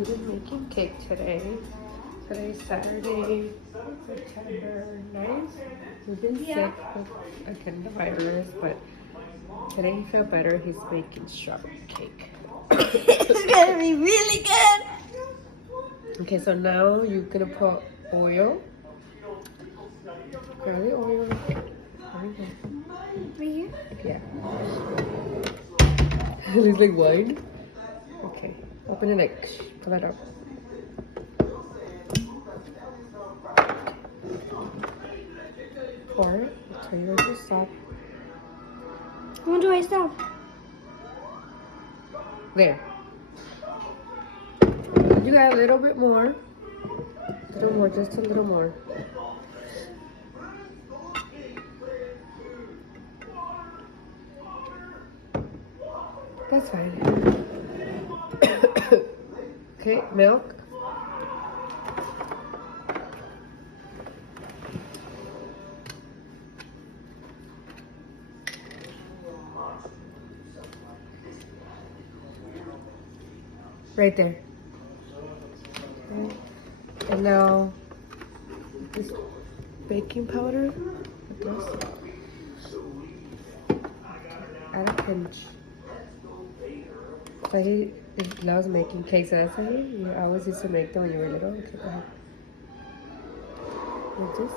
We're making cake today. Today's Saturday, September 9th. We've been sick with again the virus, but today he felt better. He's making strawberry cake. It's gonna be really good. Okay, so now you're gonna put oil. Grab the oil. Right here? Yeah. It looks like wine. Okay, open it like, pull it up. Pour it. Tell you where to stop. When do I stop? There. You got a little bit more. A little more, just a little more. That's fine. Okay, milk. Right there. Okay. And now this baking powder. Add a pinch. So he loves making cakes, and that's why you always used to make them when you were little. Okay, go ahead. Like this.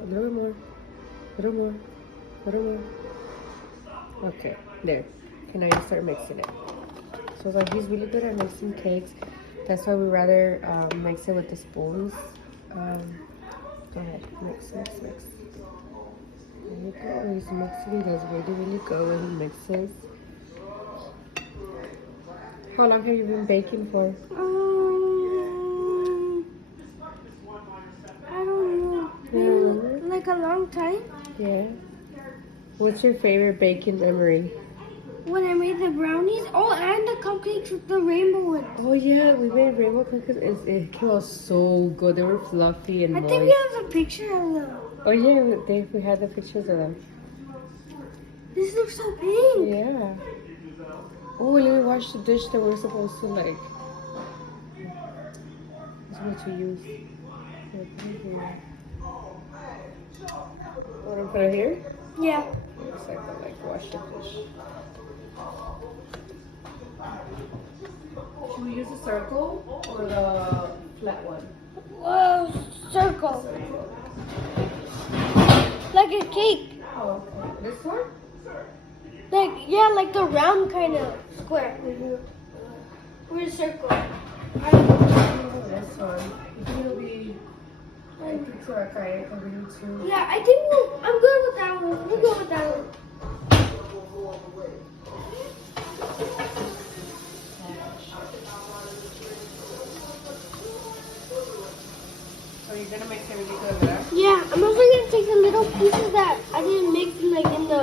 A little more. A little more. A little more. Okay, there. Okay, now you start mixing it. So like he's really good at mixing cakes. That's why we rather mix it with the spoons. Go ahead, mix. There you go. He's mixing. He does really good when he mixes. How long have you been baking for? I don't know. Maybe like a long time. Yeah. What's your favorite baking memory? When I made the brownies. Oh, and the cupcakes with the rainbow ones. Oh yeah, we made rainbow cookies. It came out so good. They were fluffy and I moist. think we have a picture of them. Oh yeah, we had the pictures of them. This looks so pink. Yeah. Oh, let me wash the dish that we're supposed to like. That's what you use. Want to put it here? Yeah. Looks like I like wash the dish. Should we use the circle or the flat one? Circle. Like a cake. Oh, okay. This one? Like the round kind of square. Or a circle. This one. You think it'll be... I think so, okay. I'll read it too. Yeah, I think I'm good with that one. We'll go with that one. So you're gonna make everything good over there? Yeah, I'm also gonna take the little pieces that I didn't make like in the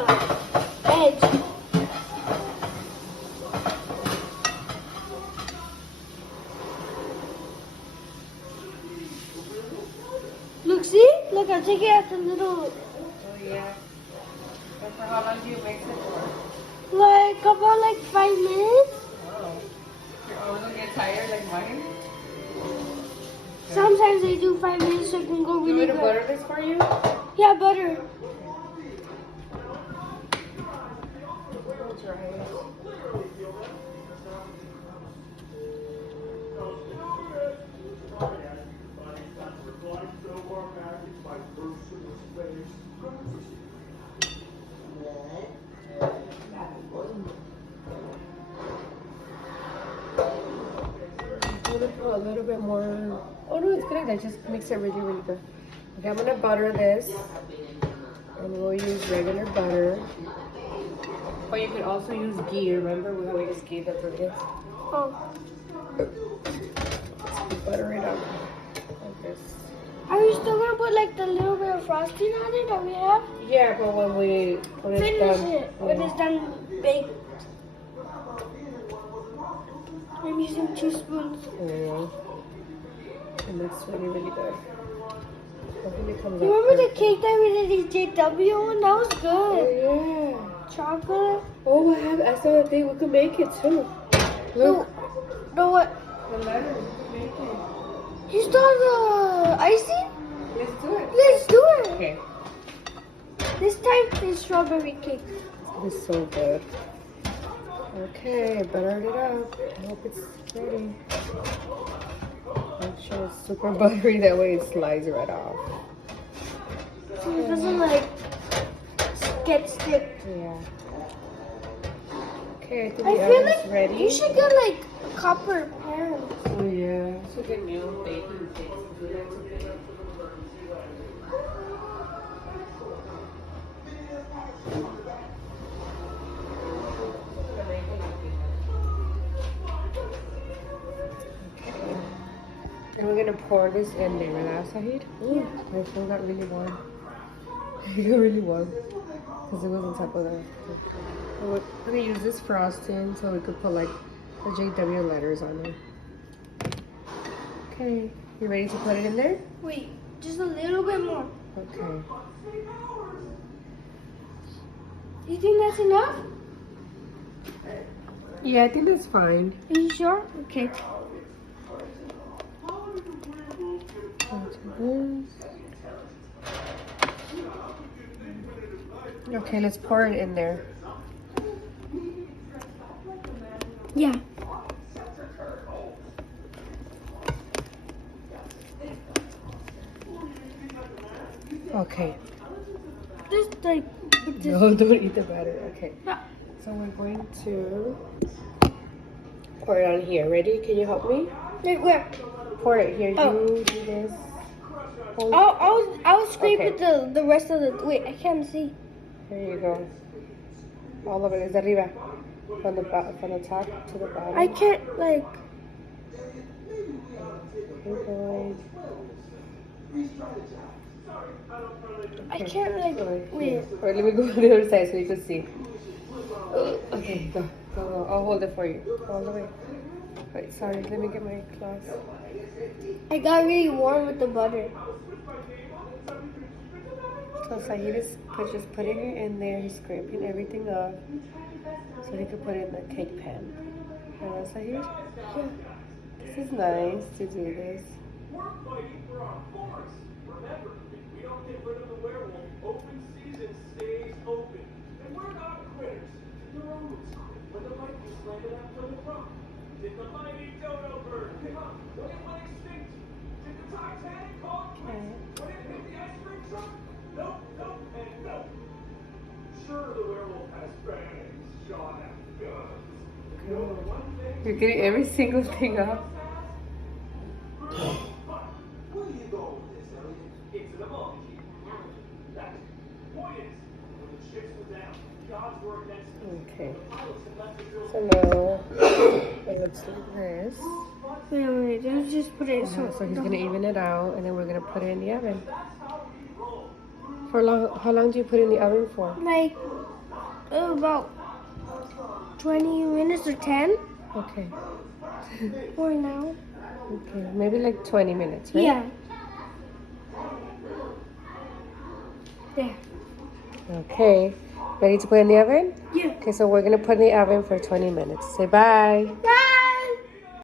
edge. Look, see? Look, I'll take it at the little. Oh yeah. And for how long do you make it for? Like about like 5 minutes. Oh. You're always gonna get tired like mine? Sometimes I do 5 minutes so I can go Do you really want me to good. butter this for you? Yeah, butter. A little bit more. Oh no, it's good. That just makes it really good. Okay, I'm gonna butter this, and we'll use regular butter. But you could also use ghee. Remember, we always use ghee for this. Oh. Butter it up like this. Are you still gonna put like the little bit of frosting on it that we have? Yeah, but when it's Finish done, it when it's done baked. I'm using 2 spoons. Yeah. It looks really good. Hopefully it comes You out remember the perfect. cake that we did the JW one? That was good. Oh yeah. Chocolate. Oh, I saw the thing. We could make it too. Look. No, what? The letters. Make it. You start the icing? Let's do it. Let's do it. Okay. This time is strawberry cake. It's so good. Okay, buttered it up. I hope it's ready. Make sure it's super buttery, that way it slides right off. So it doesn't like get stick. Yeah. Okay, I think I the feel oven's like ready. you should get like a copper pan. Oh yeah. So get new baking things. And we're gonna pour this in there, right, Zahir? Ooh, my phone got really warm. It got really warm because it was on top of the. We're gonna use this frosting so we could put like the JW letters on it. Okay, you ready to put it in there? Wait, just a little bit more. Okay. You think that's enough? Yeah, I think that's fine. Are you sure? Okay. Okay, let's pour it in there. Yeah. Okay. Just like put this. No, don't eat the batter. Okay. Yeah. So we're going to pour it on here. Ready? Can you help me? Like where? Pour it here. Oh. You do this. Hold. I'll scrape Okay. it the rest of the. Wait, I can't see. There you go. All of it is arriba. From the top to the bottom. I can't like. Keep going. I can't like. Wait. Or let me go to the other side so you can see. Okay, go. I'll hold it for you. All the way. Wait, sorry. Let me get my cloth. I got really warm with the butter. So Zahir is just putting it in there. He's scraping everything up so he can put it in the cake pan. Hello, Zahir? Yeah. This is nice to do this. You're getting every single thing up. Okay. So now it looks like this. Wait, let's just put it So he's gonna even it out, and then we're gonna put it in the oven. For long? How long do you put it in the oven for? like about 20 minutes or 10 Okay. or now. Okay. Maybe like 20 minutes, right? Yeah. There. Okay. Ready to put in the oven? Yeah. Okay, so we're gonna put in the oven for 20 minutes. Say bye. Bye.